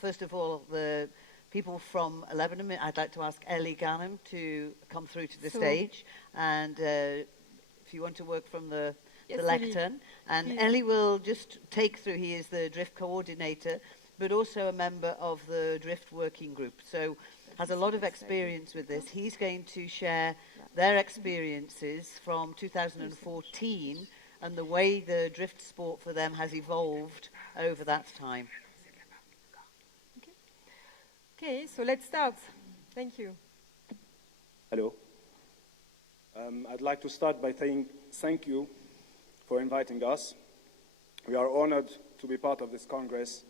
first of all, the people from Lebanon, I'd like to ask Elie Ghanem to come through to the stage. And if you want to work from the lectern. And Elie will just take through, he is the drift coordinator, but also a member of the drift working group. So has a lot of experience with this. He's going to share their experiences from 2014 and the way the drift sport for them has evolved over that time. Okay, so let's start. Thank you. Hello. I'd like to start by saying thank you for inviting us. We are honored to be part of this Congress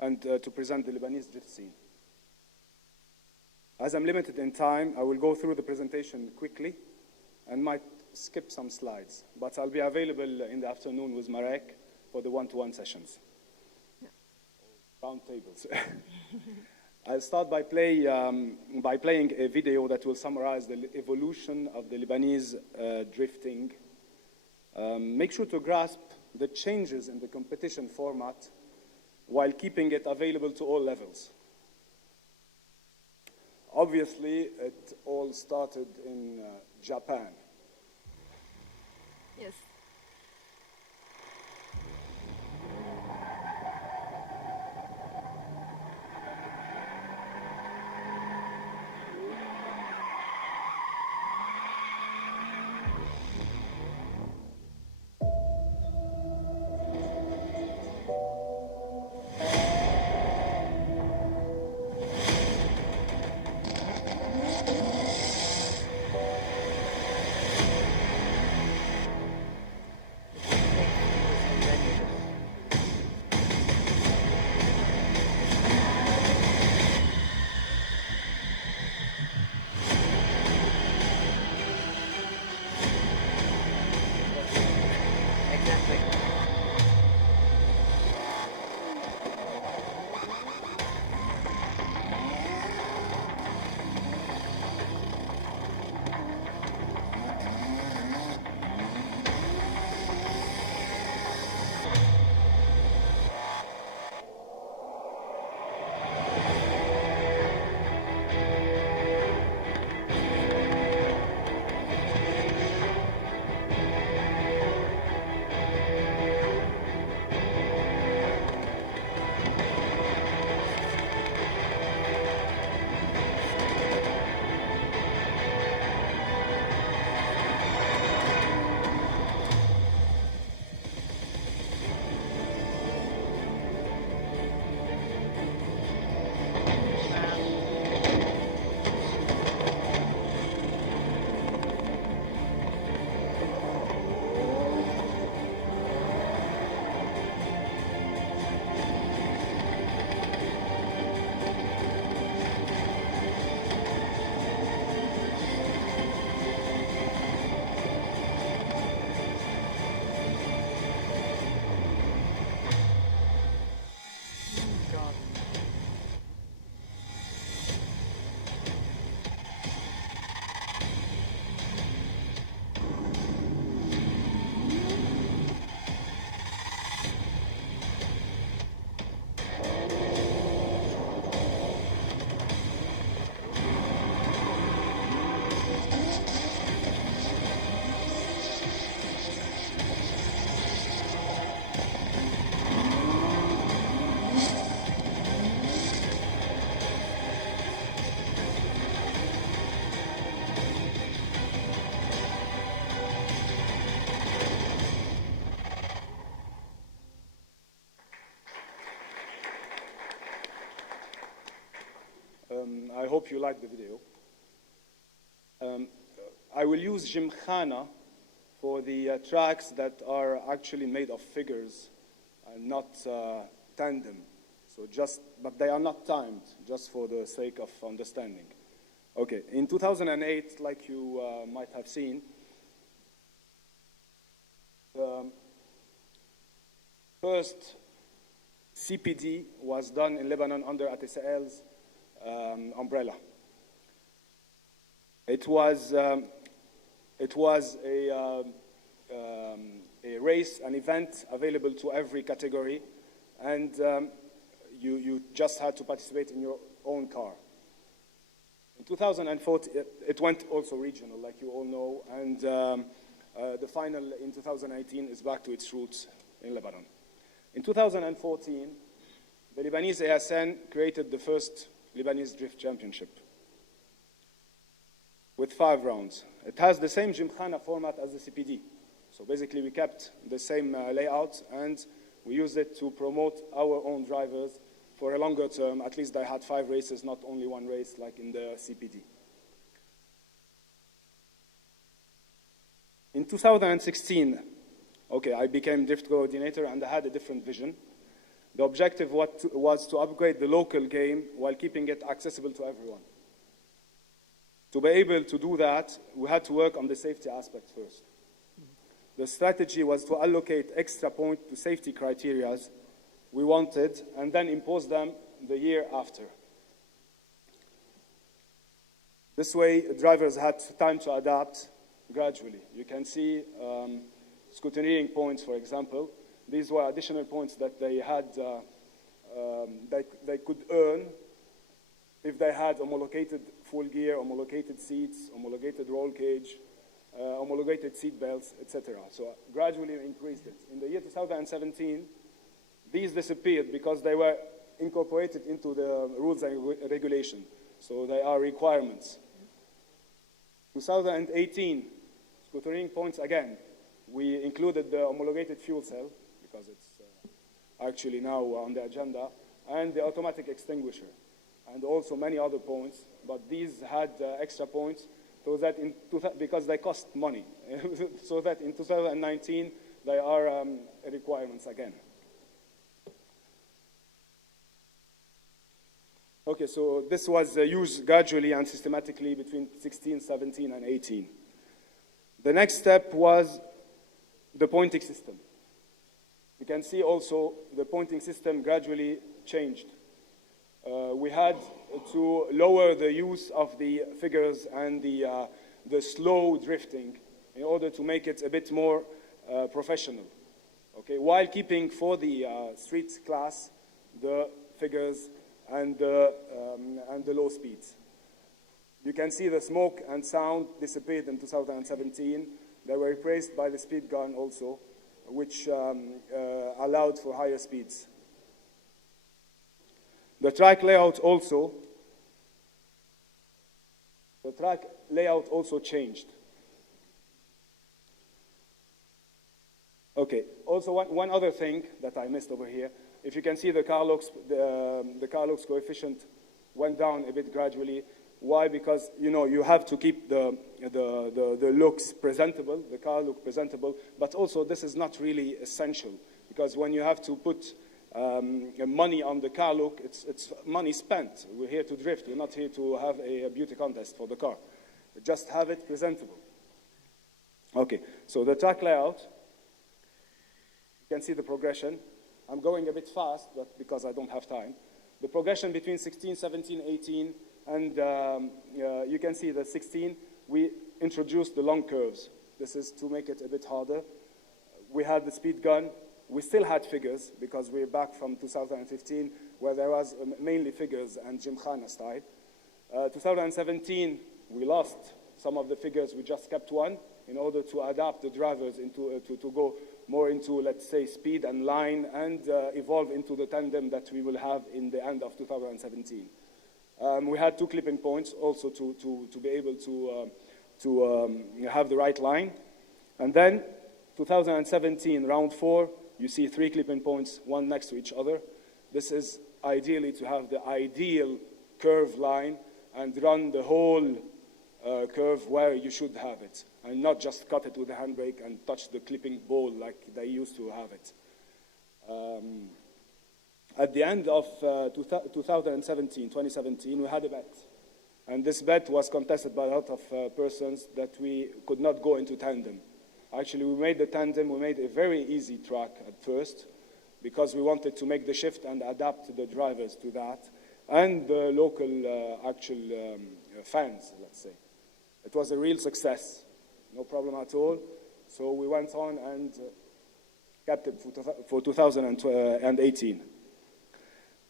and to present the Lebanese drift scene. As I'm limited in time, I will go through the presentation quickly and might skip some slides, but I'll be available in the afternoon with Marek for the one-to-one sessions. Round tables. I'll start by playing a video that will summarize the evolution of the Lebanese drifting. Make sure to grasp the changes in the competition format while keeping it available to all levels. Obviously, it all started in Japan. Yes. I hope you like the video. I will use Gymkhana for the tracks that are actually made of figures and not tandem. But they are not timed, just for the sake of understanding. Okay, in 2008, like you might have seen, the first CPD was done in Lebanon under ATCL's umbrella. It was a race, an event available to every category, and You just had to participate in your own car. In 2014, it went also regional, like you all know, and the final in 2018 is back to its roots in Lebanon. In 2014, the Lebanese ASN created the first Lebanese Drift Championship with 5 rounds. It has the same Gymkhana format as the CPD. So basically, we kept the same layout, and we used it to promote our own drivers for a longer term. At least I had 5 races, not only 1 race like in the CPD. In 2016, I became drift coordinator, and I had a different vision. The objective was to upgrade the local game while keeping it accessible to everyone. To be able to do that, we had to work on the safety aspect first. The strategy was to allocate extra points to safety criteria we wanted, and then impose them the year after. This way, drivers had time to adapt gradually. You can see scrutineering points, for example. These were additional points that they had, they could earn if they had homologated full gear, homologated seats, homologated roll cage, homologated seat belts, etc. So gradually increased it. In the year 2017, these disappeared because they were incorporated into the rules and regulation. So they are requirements. 2018, scrutineering points again. We included the homologated fuel cell, because it's actually now on the agenda, and the automatic extinguisher, and also many other points. But these had extra points, so that because they cost money, so that in 2019 they are requirements again. Okay, so this was used gradually and systematically between 16, 17, and 18. The next step was the pointing system. You can see also the pointing system gradually changed. We had to lower the use of the figures and the slow drifting in order to make it a bit more professional, okay? While keeping for the street class the figures and the low speeds. You can see the smoke and sound disappeared in 2017. They were replaced by the speed gun also, which allowed for higher speeds. The track layout also changed. Okay, also one other thing that I missed over here. If you can see the Carlocks coefficient went down a bit gradually. Why? Because you have to keep the looks presentable, the car look presentable, but also this is not really essential, because when you have to put money on the car look, it's money spent. We're here to drift. We're not here to have a beauty contest for the car. Just have it presentable. Okay, so the track layout, you can see the progression. I'm going a bit fast, but because I don't have time. The progression between 16, 17, 18, and you can see that 16, we introduced the long curves. This is to make it a bit harder. We had the speed gun. We still had figures, because we're back from 2015, where there was mainly figures and Gymkhana style. 2017, we lost some of the figures. We just kept one in order to adapt the drivers into to go more into, let's say, speed and line, and evolve into the tandem that we will have in the end of 2017. We had 2 clipping points also to be able to have the right line. And then 2017, round 4, you see 3 clipping points, one next to each other. This is ideally to have the ideal curve line and run the whole curve where you should have it, and not just cut it with a handbrake and touch the clipping ball like they used to have it. At the end of 2017, we had a bet. And this bet was contested by a lot of persons that we could not go into tandem. Actually, we made the tandem. We made a very easy track at first, because we wanted to make the shift and adapt the drivers to that, and the local fans, let's say. It was a real success, no problem at all. So we went on and kept it for 2018.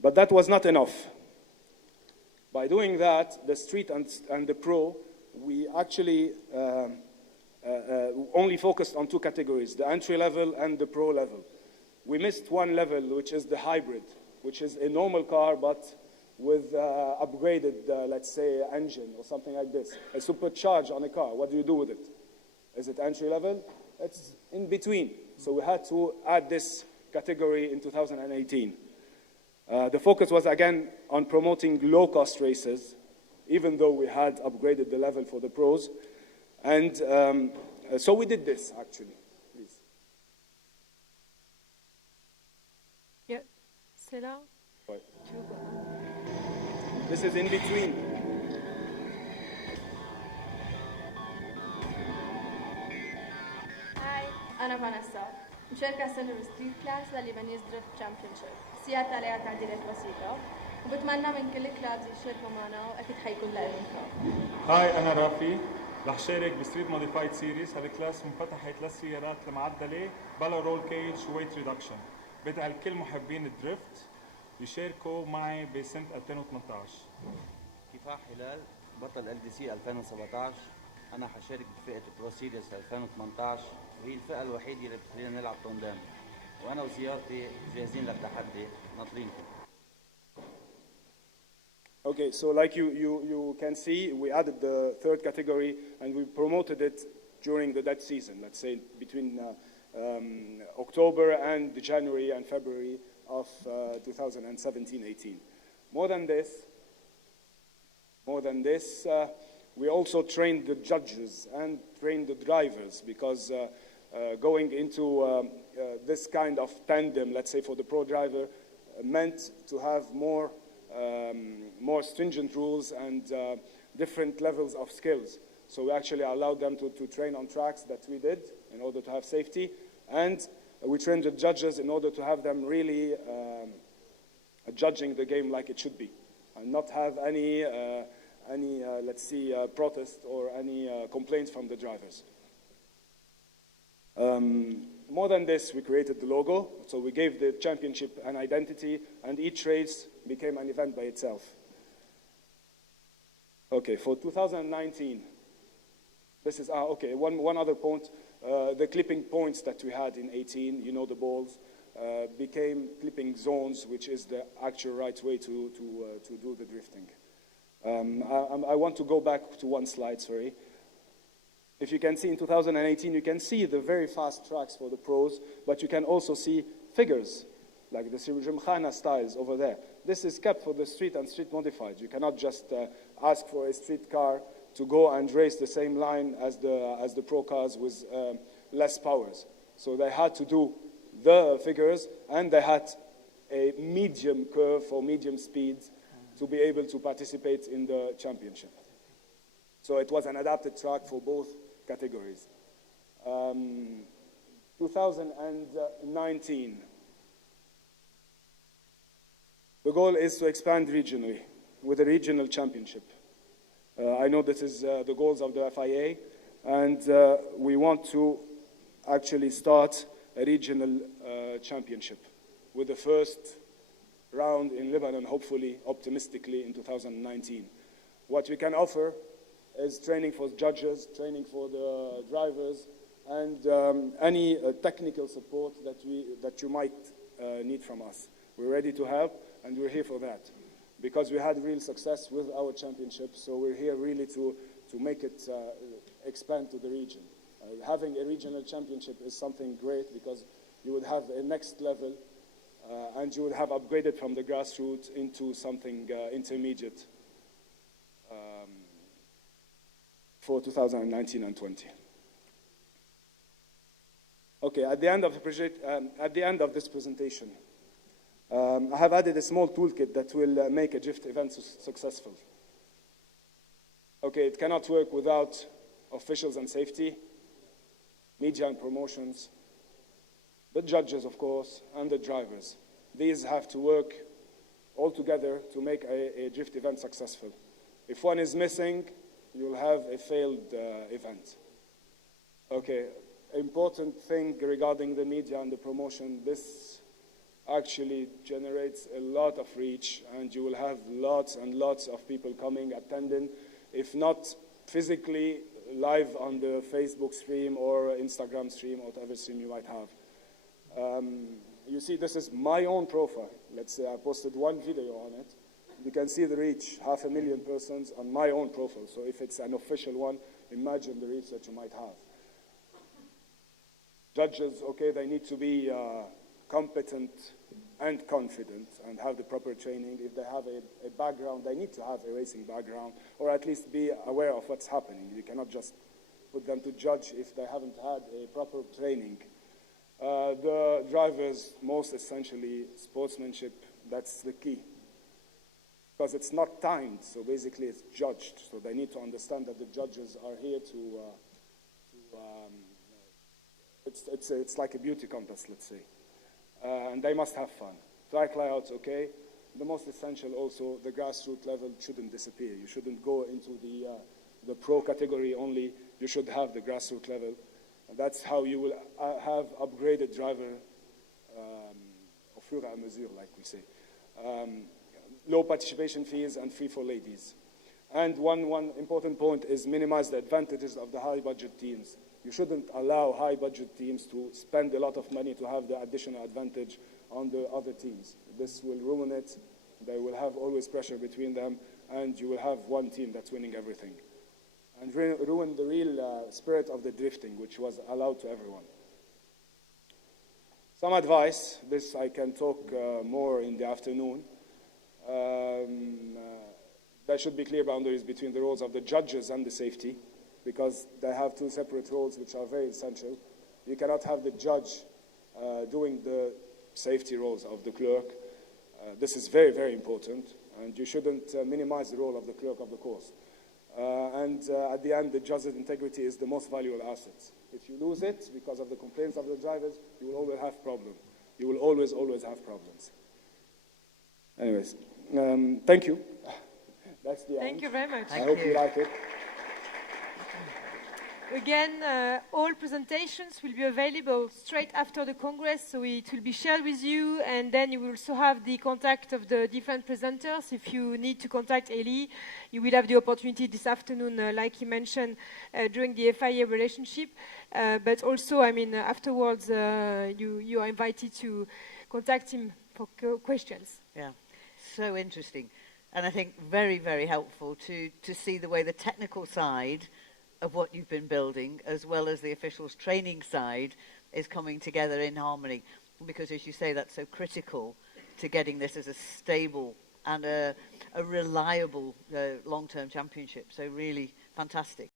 But that was not enough. By doing that, the street and the pro, we actually only focused on two categories, the entry level and the pro level. We missed one level, which is the hybrid, which is a normal car, but with upgraded, let's say, engine or something like this. A supercharge on a car, what do you do with it? Is it entry level? It's in between. So we had to add this category in 2018. The focus was again on promoting low-cost races, even though we had upgraded the level for the pros. And so we did this, actually. Please. Yeah, c'est là. Right. This is in between. Hi, أنا فانيسا مشاركة السنة بالستريت كلاس لليبانيز دريفت تشامبيونشيب. سيارتي عليها تعديلات بسيطة وبتمنى من كل الكلابز يشاركوا معنا وأكيد حيكون لهم فوق. هاي أنا رافي رح شارك بستريت موديفايد سيريز. هالكلاس منفتحة 3 سيارات المعدلة بلا رول كيج وويت ريدكشن. بدعي الكل محبين الدريفت يشاركوا معي بسنة 2018. كفاح هلال بطل LDC 2017. أنا حشارك بفئة برو سيريس 2018 وهي الفئة الوحيدة اللي بتخلينا نلعب توندام. وأنا وسيارتي جاهزين للتحدي ناطرينكم. Okay, so like you can see, we added the third category and we promoted it during the dead season, let's say between October and January and February of 2017-18. More than this, we also trained the judges and trained the drivers because going into this kind of tandem, let's say for the pro driver, meant to have more stringent rules and different levels of skills. So we actually allowed them to train on tracks that we did in order to have safety. And we trained the judges in order to have them really judging the game like it should be and not have any let's see, protest or any complaints from the drivers. More than this, we created the logo. So we gave the championship an identity, and each race became an event by itself. Okay, for 2019, this is, okay, one other point. The clipping points that we had in 18, you know, the balls, became clipping zones, which is the actual right way to do the drifting. I want to go back to one slide, sorry. If you can see in 2018, you can see the very fast tracks for the pros, but you can also see figures, like the Jimkhana styles over there. This is kept for the street and street modified. You cannot just ask for a street car to go and race the same line as the pro cars with less powers. So they had to do the figures, and they had a medium curve for medium speeds to be able to participate in the championship. So it was an adapted track for both categories. 2019. The goal is to expand regionally with a regional championship. I know this is the goals of the FIA, and we want to actually start a regional championship with the first round in Lebanon, hopefully, optimistically, in 2019. What we can offer is training for judges, training for the drivers, and any technical support that you might need from us. We're ready to help, and we're here for that. Because we had real success with our championship, so we're here really to make it expand to the region. Having a regional championship is something great because you would have a next level and you would have upgraded from the grassroots into something intermediate for 2019 and 20. Okay, at the end of the project, at the end of this presentation, I have added a small toolkit that will make a drift event successful. Okay, it cannot work without officials and safety, media and promotions, the judges, of course, and the drivers. These have to work all together to make a drift event successful. If one is missing, you'll have a failed event. Okay, important thing regarding the media and the promotion, this actually generates a lot of reach, and you will have lots and lots of people coming, attending, if not physically live on the Facebook stream or Instagram stream or whatever stream you might have. You see, this is my own profile. Let's say I posted one video on it. You can see the reach, 500,000 persons on my own profile. So if it's an official one, imagine the reach that you might have. Judges, okay, they need to be competent and confident and have the proper training. If they have a background, they need to have a racing background, or at least be aware of what's happening. You cannot just put them to judge if they haven't had a proper training. The drivers, most essentially, sportsmanship, that's the key. Because it's not timed, so basically it's judged. So they need to understand that the judges are here it's like a beauty contest, let's say. And they must have fun. Track layouts, okay. The most essential also, the grassroots level shouldn't disappear. You shouldn't go into the pro category only. You should have the grassroots level. And that's how you will have upgraded driver au fur et à mesure, like we say. Low participation fees and free for ladies. And one important point is minimize the advantages of the high budget teams. You shouldn't allow high budget teams to spend a lot of money to have the additional advantage on the other teams. This will ruin it. They will have always pressure between them, and you will have one team that's winning everything. And ruin the real spirit of the drifting, which was allowed to everyone. Some advice, this I can talk more in the afternoon. There should be clear boundaries between the roles of the judges and the safety, because they have two separate roles which are very essential. You cannot have the judge doing the safety roles of the clerk. This is very, very important, and you shouldn't minimize the role of the clerk of the course. At the end, the judge's integrity is the most valuable asset. If you lose it because of the complaints of the drivers, you will always have problems. You will always, always have problems. Anyways, thank you. That's the end. Thank you very much. I hope you like it. Again, all presentations will be available straight after the Congress, so it will be shared with you, and then you will also have the contact of the different presenters. If you need to contact Elie, you will have the opportunity this afternoon, like he mentioned, during the FIA relationship. But also, I mean, afterwards, you are invited to contact him for questions. Yeah, so interesting. And I think very, very helpful to see the way the technical side of what you've been building, as well as the officials' training side, is coming together in harmony. Because, as you say, that's so critical to getting this as a stable and a reliable long-term championship. So really fantastic.